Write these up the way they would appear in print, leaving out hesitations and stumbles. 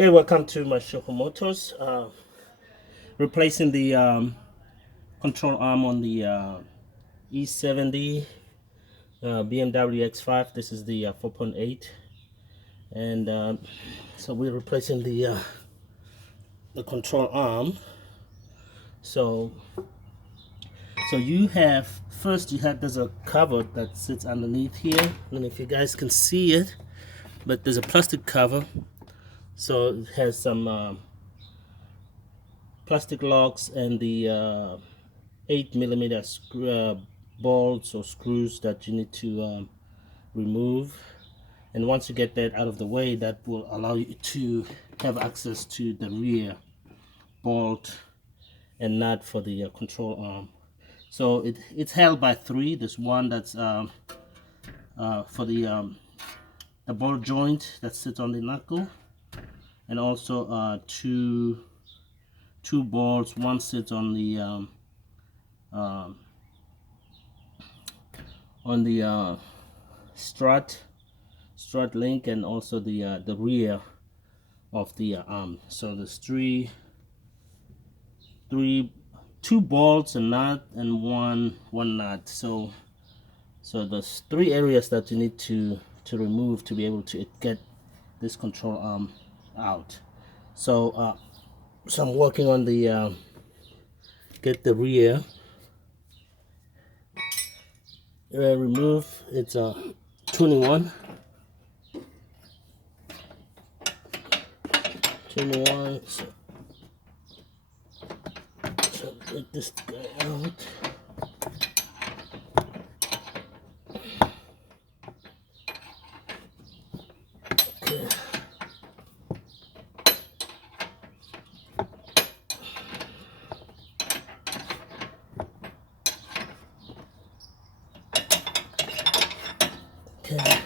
Okay, welcome to my Shoko Motors. Replacing the control arm on the E70 BMW X5. This is the 4.8, and so we're replacing the control arm. So you have first there's a cover that sits underneath here. I don't know if you guys can see it, but there's a plastic cover. So it has some plastic locks and the 8mm bolts or screws that you need to remove. And once you get that out of the way, that will allow you to have access to the rear bolt and nut for the control arm. So it's held by three. There's one that's for the ball joint that sits on the knuckle, and also two bolts. One sits on the strut link, and also the rear of the arm. So there's two bolts and nut and one nut. So there's three areas that you need to remove to be able to get this control arm out. So I'm working on the get the rear remove. It's a 21. So get this guy out. Okay. Okay.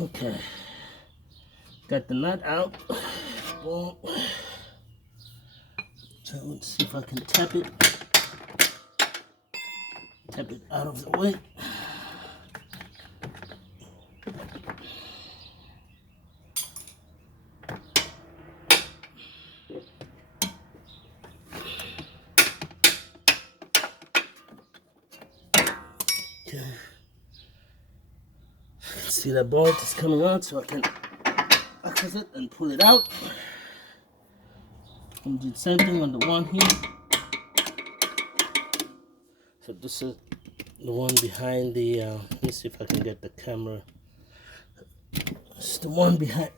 Okay, got the nut out. Boom. So let's see if I can tap it out of the way. Okay. See that bolt is coming out, so I can access it and pull it out. And do the same thing on the one here. So this is the one behind the let me see if I can get the camera. It's the one behind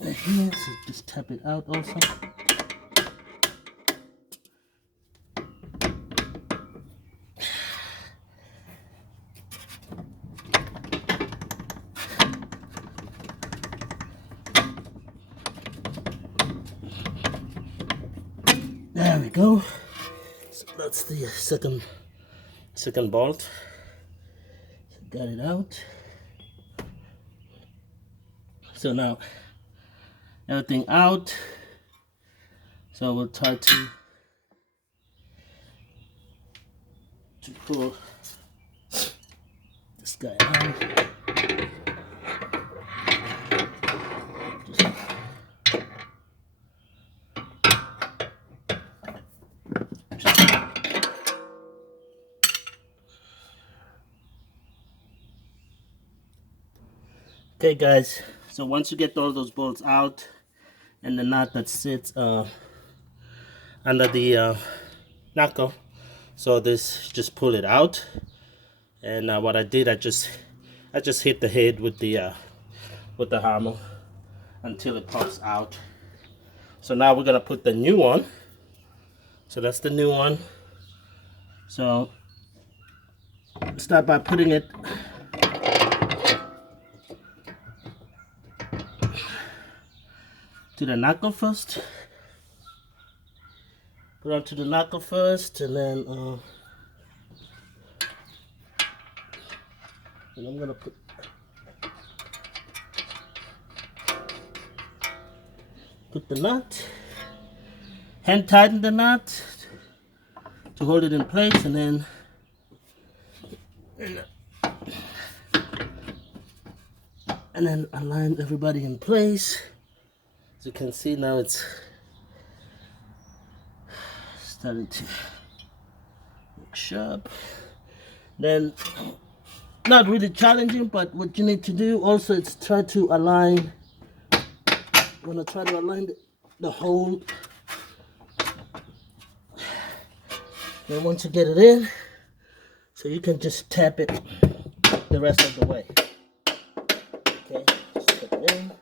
here, so just tap it out also. There we go. So that's the second bolt. So got it out. So now everything out. So we'll try to pull this guy out. Okay guys, so once you get all those bolts out and the nut that sits under the knuckle, so this, just pull it out. And what I did, I just hit the head with the hammer until it pops out. So now we're gonna put the new one. So that's the new one. So start by putting it to the knuckle first. Put onto the knuckle first, and then and I'm gonna put the nut, hand tighten the nut to hold it in place, and then and then align everybody in place. As you can see now, it's starting to look sharp. Then, not really challenging, but what you need to do also is try to align. I'm gonna try to align the hole. And once you get it in, so you can just tap it the rest of the way. Okay, just tap it in,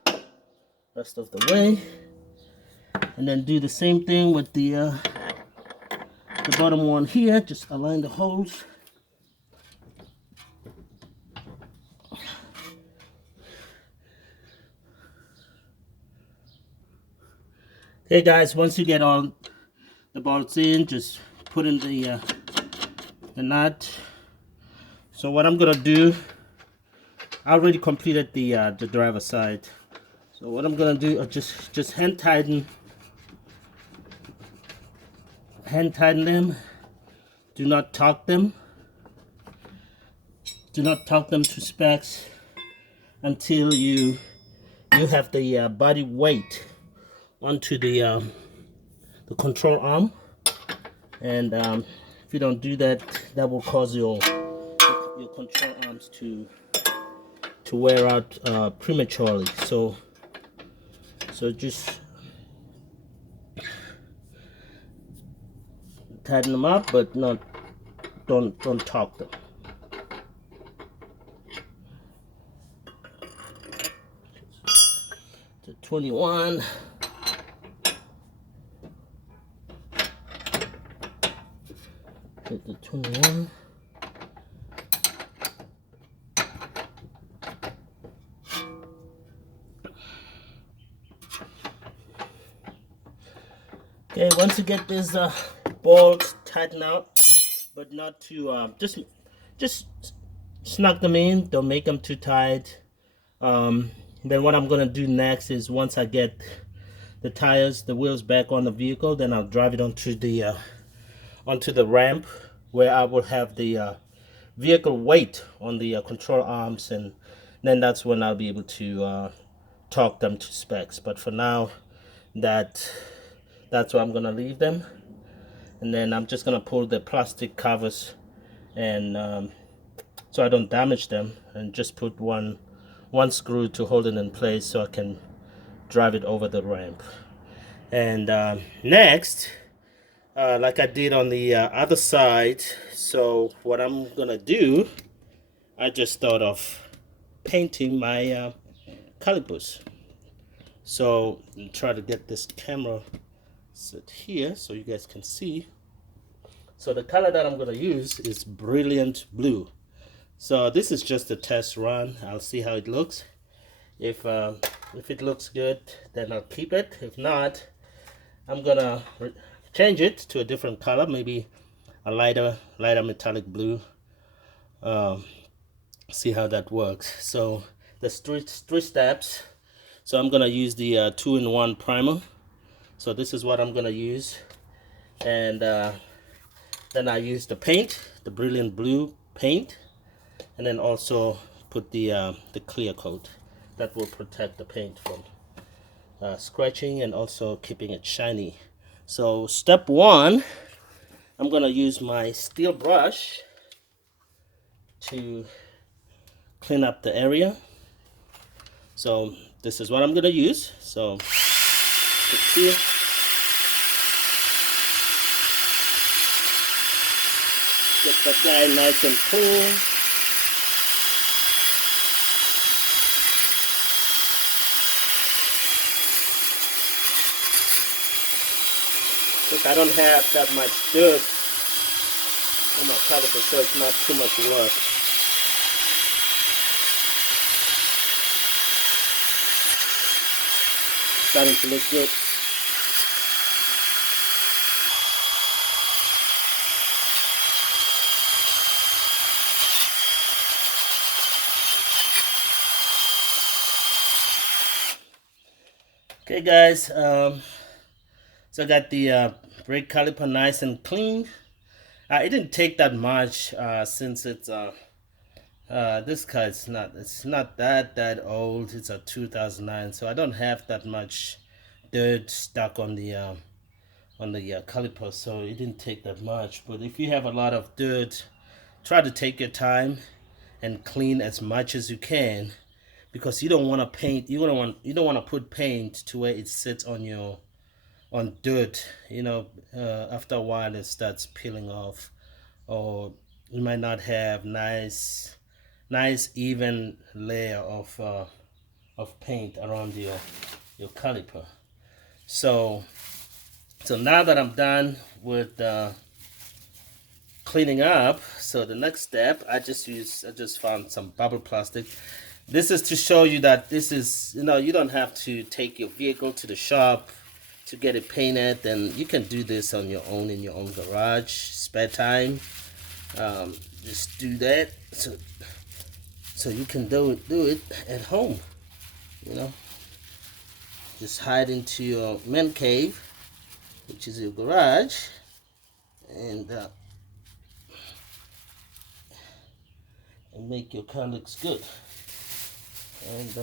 rest of the way, and then do the same thing with the bottom one here. Just align the holes. Okay, guys, once you get all the bolts in, just put in the nut. So what I'm gonna do, I already completed the driver side. So what I'm gonna do, just hand tighten them. Do not torque them. Do not torque them to specs until you have the body weight onto the control arm. And if you don't do that, that will cause your control arms to wear out prematurely. So just tighten them up, but don't torque them. To 21. Hit the 21. Okay, once you get this bolts tightened out, but not too just snug them in. Don't make them too tight. Then what I'm gonna do next is, once I get the tires, the wheels back on the vehicle, then I'll drive it onto the ramp, where I will have the vehicle weight on the control arms, and then that's when I'll be able to torque them to specs. But for now, that's where I'm gonna leave them, and then I'm just gonna pull the plastic covers, and so I don't damage them, and just put one screw to hold it in place so I can drive it over the ramp. And next, like I did on the other side, so what I'm gonna do, I just thought of painting my calipers. So try to get this camera set here so you guys can see. So the color that I'm gonna use is Brilliant Blue. So this is just a test run. I'll see how it looks. If it looks good, then I'll keep it. If not, I'm gonna change it to a different color, maybe a lighter metallic blue. See how that works. So there's three steps. So I'm gonna use the 2-in-1 primer. So this is what I'm gonna use, and then I use the paint, the Brilliant Blue paint, and then also put the clear coat that will protect the paint from scratching and also keeping it shiny. So step one, I'm gonna use my steel brush to clean up the area. So this is what I'm gonna use. So here, get that guy nice and clean. Because I don't have that much dirt on my caliper, so it's not too much work. Starting to look good. Okay guys, so I got the brake caliper nice and clean. It didn't take that much since it's This car is not, it's not that old. It's a 2009, so I don't have that much dirt stuck on the caliper, so it didn't take that much. But if you have a lot of dirt, try to take your time and clean as much as you can, because you don't want to paint. You don't want to put paint to where it sits on your on dirt. After a while it starts peeling off, or you might not have nice even layer of paint around your caliper. So now that I'm done with cleaning up, so the next step, I just found some bubble plastic. This is to show you that this is, you don't have to take your vehicle to the shop to get it painted, and you can do this on your own in your own garage, spare time. Just do that, so you can do it at home. Just hide into your man cave, which is your garage, and make your car looks good. And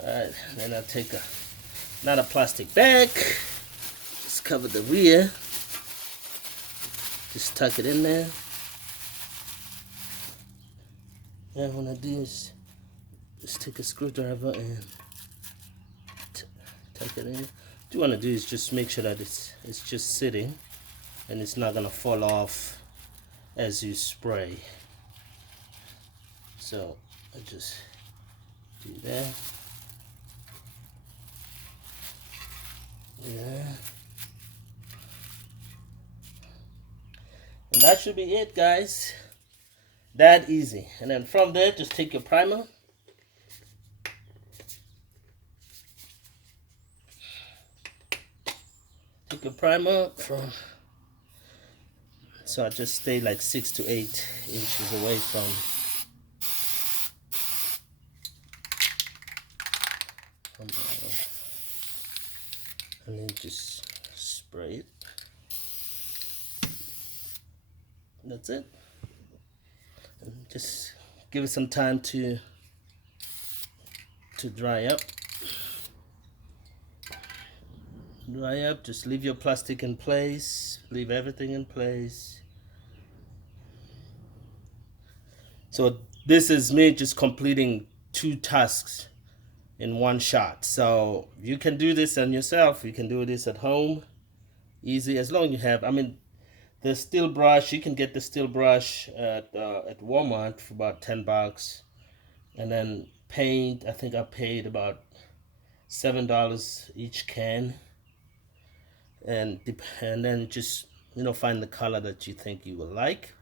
alright, then I'll take another plastic bag, just cover the rear, just tuck it in there. And what I do is just take a screwdriver and tuck it in. What you want to do is just make sure that it's just sitting and it's not gonna fall off as you spray. So I just do that. Yeah. And that should be it, guys. That easy. And then from there, just take your primer. Take your primer from, so I just stay like 6 to 8 inches away from and then just spray it. That's it. And just give it some time to dry up. Dry up. Just leave your plastic in place. Leave everything in place. So this is me just completing 2 tasks in one shot. So you can do this on yourself. You can do this at home. Easy, as long as you have, the steel brush, you can get the steel brush at Walmart for about $10. And then paint, I think I paid about $7 each can. And then just, find the color that you think you will like.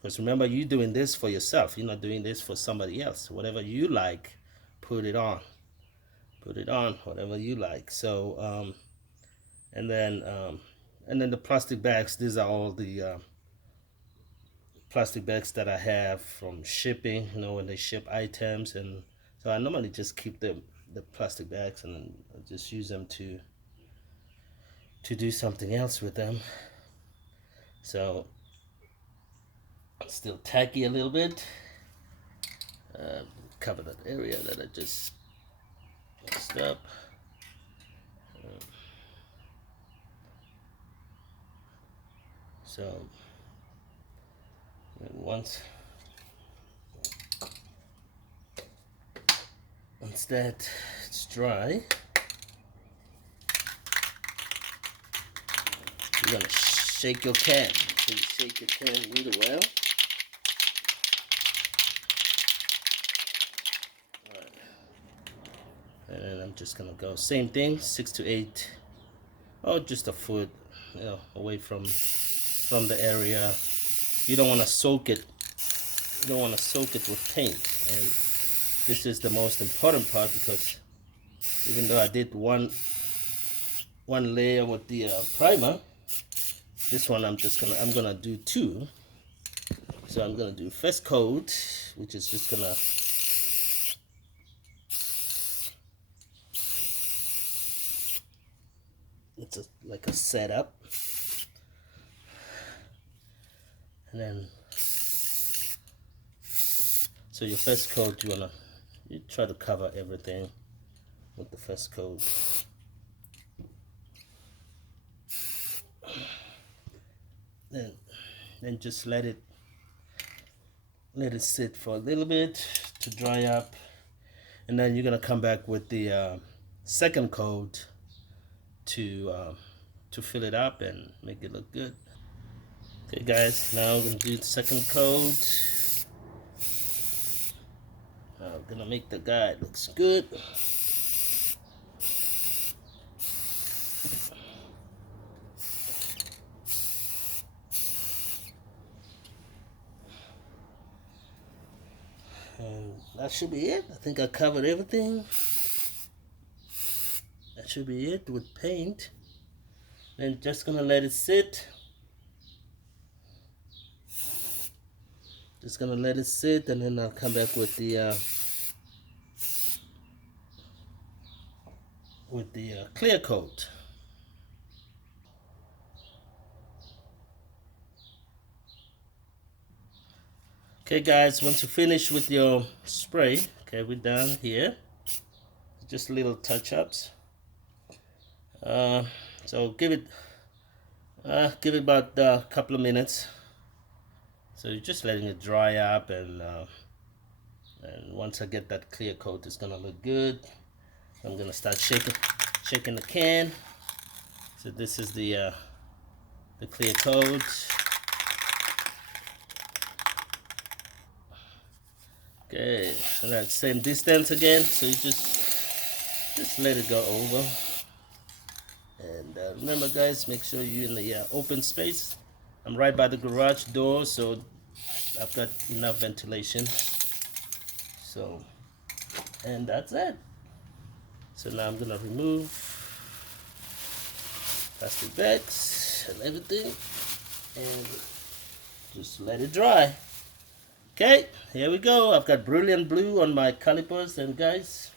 Because remember, you're doing this for yourself. You're not doing this for somebody else. Whatever you like, put it on. Put it on, whatever you like. So, and then the plastic bags. These are all the plastic bags that I have from shipping. When they ship items, and so I normally just keep the plastic bags and I just use them to do something else with them. So still tacky a little bit. Cover that area that I just messed up. So once that it's dry, you're gonna shake your can. So you shake your can really well. And then I'm just gonna go same thing, 6 to 8, just a foot, away from the area. You don't want to soak it. You don't want to soak it with paint, and this is the most important part, because even though I did one layer with the primer, this one I'm gonna do 2. So I'm gonna do first coat, which is just gonna like a setup. And then, so your first coat, you try to cover everything with the first coat. Then just let it sit for a little bit to dry up, and then you're gonna come back with the second coat to fill it up and make it look good. Okay guys, now I'm gonna do the second coat. I'm gonna make the guide looks good. And that should be it. I think I covered everything. That should be it with paint. Then just gonna let it sit. Just gonna let it sit, and then I'll come back with the clear coat. Okay guys, once you finish with your spray, okay, we're done here. Just little touch-ups. So give it about a couple of minutes. So you're just letting it dry up, and once I get that clear coat, it's gonna look good. I'm gonna start shaking the can. So this is the clear coat. Okay, and that same distance again. So you just let it go over. And remember guys, make sure you're in the open space. I'm right by the garage door, so I've got enough ventilation. So, and that's it. So now I'm gonna remove plastic bags and everything, and just let it dry. Okay, here we go. I've got brilliant blue on my calipers, and guys,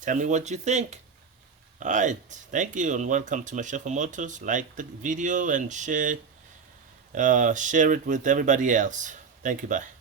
tell me what you think. Alright, thank you and welcome to Mashefo Motors. Like the video and share it with everybody else. Thank you, bye.